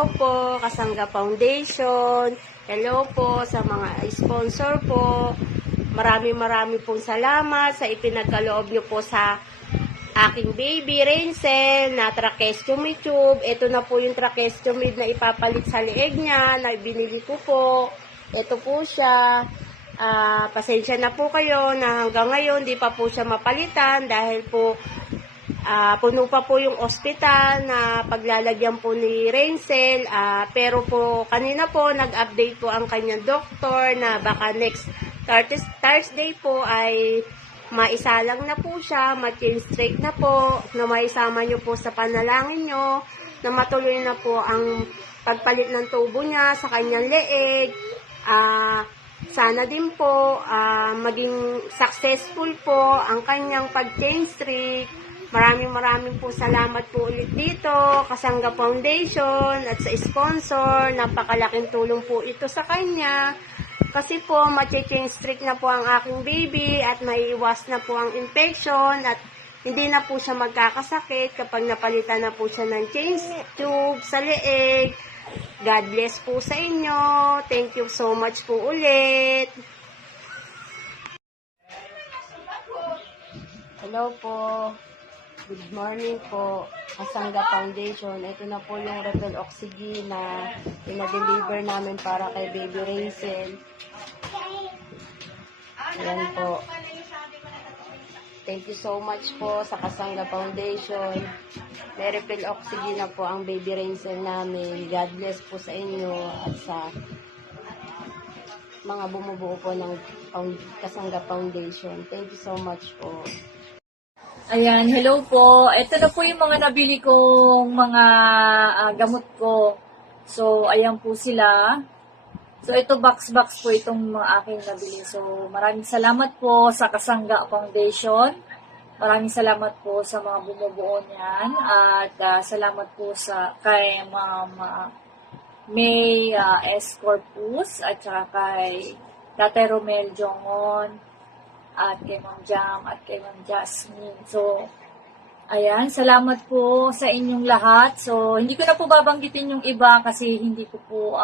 Hello po, Kasangga Foundation. Hello po sa mga sponsor po. Maraming pong salamat sa ipinagkaloob nyo po sa aking baby, Rainsel, na tracheostomy tube. Ito na po yung tracheostomy na ipapalit sa leeg niya, na binili ko po. Ito po siya. Pasensya na po kayo na hanggang ngayon di pa po siya mapalitan dahil po puno pa po yung ospital na paglalagyan po ni Rainsel. Pero po kanina po nag-update po ang kanyang doktor na baka next Thursday po ay maisalang na po siya, ma-change straight na po, na maisama nyo po sa panalangin nyo, na matuloy na po ang pagpalit ng tubo niya sa kanyang leeg. Sana din po maging successful po ang kanyang pag-change streak. Maraming po salamat po ulit dito, Kasangga Foundation at sa sponsor. Napakalaking tulong po ito sa kanya. Kasi po, ma-change streak na po ang aking baby at maiiwas na po ang infection at hindi na po siya magkakasakit kapag napalitan na po siya ng change tube sa leeg. God bless po sa inyo. Thank you so much po ulit. Hello po. Good morning po, Kasangga Foundation. Ito na po yung refill oxygen na pinadeliver namin para kay Baby Rainsel. Ayan po. Thank you so much po sa Kasangga Foundation. May refill oxygen na po ang Baby Rainsel namin. God bless po sa inyo at sa mga bumubuo po ng Kasangga Foundation. Thank you so much po. Ayan, hello po. Ito na po yung mga nabili kong mga gamot ko. So, ayan po sila. So, ito box po itong mga aking nabili. So, maraming salamat po sa Kasangga Foundation. Maraming salamat po sa mga bumubuo niyan. At salamat po kay Ma'am May S. Corpus at saka kay Tate Romel Jongon at kay Ma'am Jam, at kay Ma'am Jasmine. So, ayan, salamat po sa inyong lahat. So, hindi ko na po babanggitin yung iba kasi hindi ko po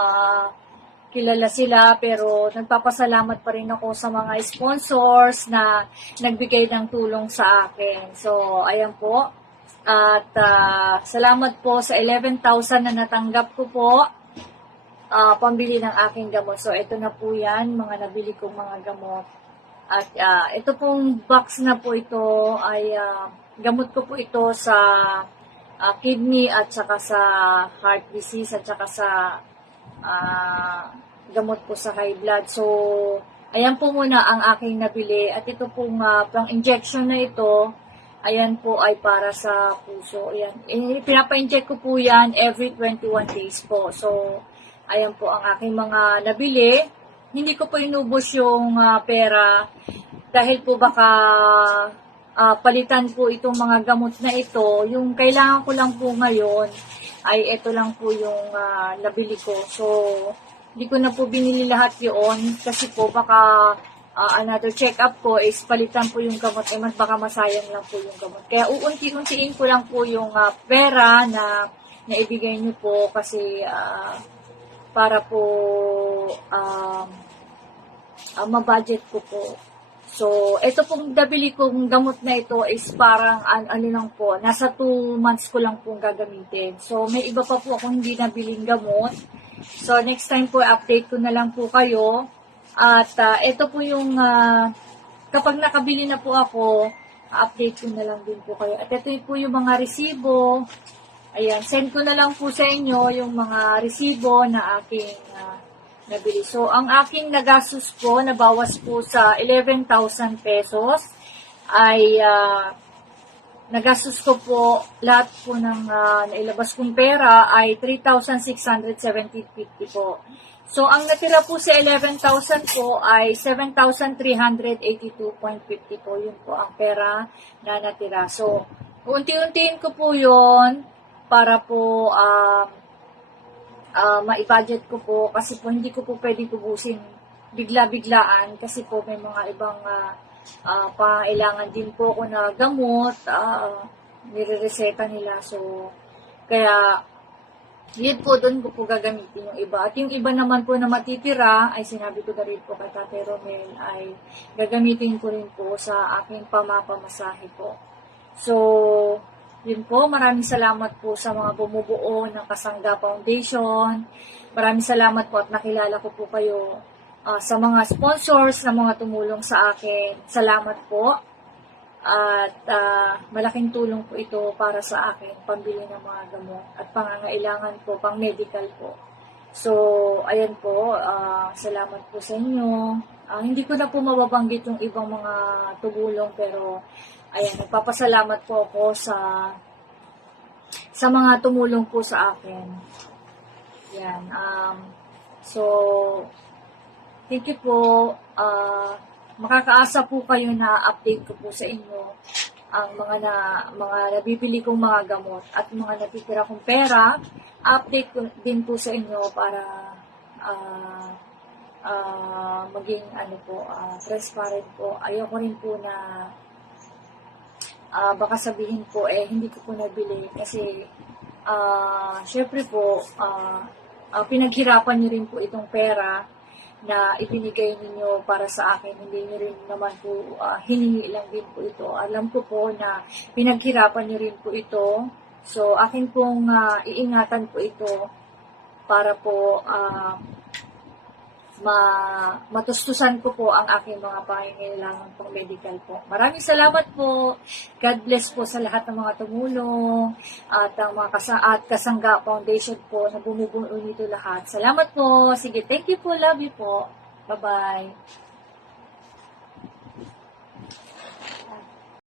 kilala sila. Pero, nagpapasalamat pa rin ako sa mga sponsors na nagbigay ng tulong sa akin. So, ayan po. At salamat po sa 11,000 na natanggap ko po. Pambili ng aking gamot. So, ito na po yan, mga nabili kong mga gamot. At ito pong box na po ito ay gamot ko po ito sa kidney at saka sa heart disease at saka sa gamot po sa high blood. So, ayan po muna ang aking nabili. At ito pong pang injection na ito, ayan po ay para sa puso. Ayan. Pinapa-inject ko po yan every 21 days po. So, ayan po ang aking mga nabili. Hindi ko po inubos yung pera dahil po baka palitan po itong mga gamot na ito. Yung kailangan ko lang po ngayon ay ito lang po yung nabili ko. So, hindi ko na po binili lahat yun kasi po baka another check-up ko is palitan po yung gamot. Mas baka masayang lang po yung gamot. Kaya uunti-untiin ko lang po yung pera na naibigay niyo po kasi para po mabudget ko po. So, ito pong nabili kong gamot na ito is parang ano lang po, nasa 2 months ko lang pong gagamitin. So, may iba pa po akong hindi nabiling gamot. So, next time po, update ko na lang po kayo. At ito po yung, kapag nakabili na po ako, update ko na lang din po kayo. At ito po yung mga resibo. Ayan, send ko na lang po sa inyo yung mga resibo na aking nabili. So, ang aking nagastos po, nabawas po sa 11,000 pesos, ay nagastos ko po, lahat po ng nailabas kong pera ay 3,670.50 po. So, ang natira po sa 11,000 po ay 7,382.50 po. Yun po ang pera na natira. So, unti-untiin ko po yun para po ma-budget ko po kasi po hindi ko po pwedeng tubusin bigla-biglaan kasi po may mga ibang pangailangan din po ako na gamot, nire-reseta nila. So, kaya Yun po, doon ko po gagamitin yung iba. At yung iba naman po na matitira, ay sinabi ko na rin po kay Tate Romel, ay gagamitin ko rin po sa aking pamapamasahe po. So, yun po, maraming salamat po sa mga bumubuo ng Kasangga Foundation. Maraming salamat po at nakilala ko po kayo sa mga sponsors na mga tumulong sa akin. Salamat po. At malaking tulong po ito para sa akin, pambili ng mga gamot at pangangailangan po, pang medical po. So, ayan po, salamat po sa inyo. Hindi ko na po mababanggit yung ibang mga tumulong, pero ayan, nagpapasalamat po ako sa mga tumulong po sa akin. Yan. So, thank you po. Makakaasa po kayo na update ko po sa inyo ang mga nabibili kong mga gamot at mga natitira kong pera. Update ko din po sa inyo para maging transparent po. Ayoko rin po na baka sabihin po hindi ko po nabili kasi syempre po pinaghirapan niyo rin po itong pera na ibinigay ninyo para sa akin. Hindi niyo rin naman po hiningi lang din po ito. Alam ko po na pinaghirapan niyo rin po ito. So, akin pong iingatan po ito para po matustusan ko po ang aking mga pangangailangan pang medical po. Maraming salamat po. God bless po sa lahat ng mga tumulong at ang mga Kasangga Foundation po na bumubuo nito lahat. Salamat po. Sige, thank you po. Love you po. Bye-bye.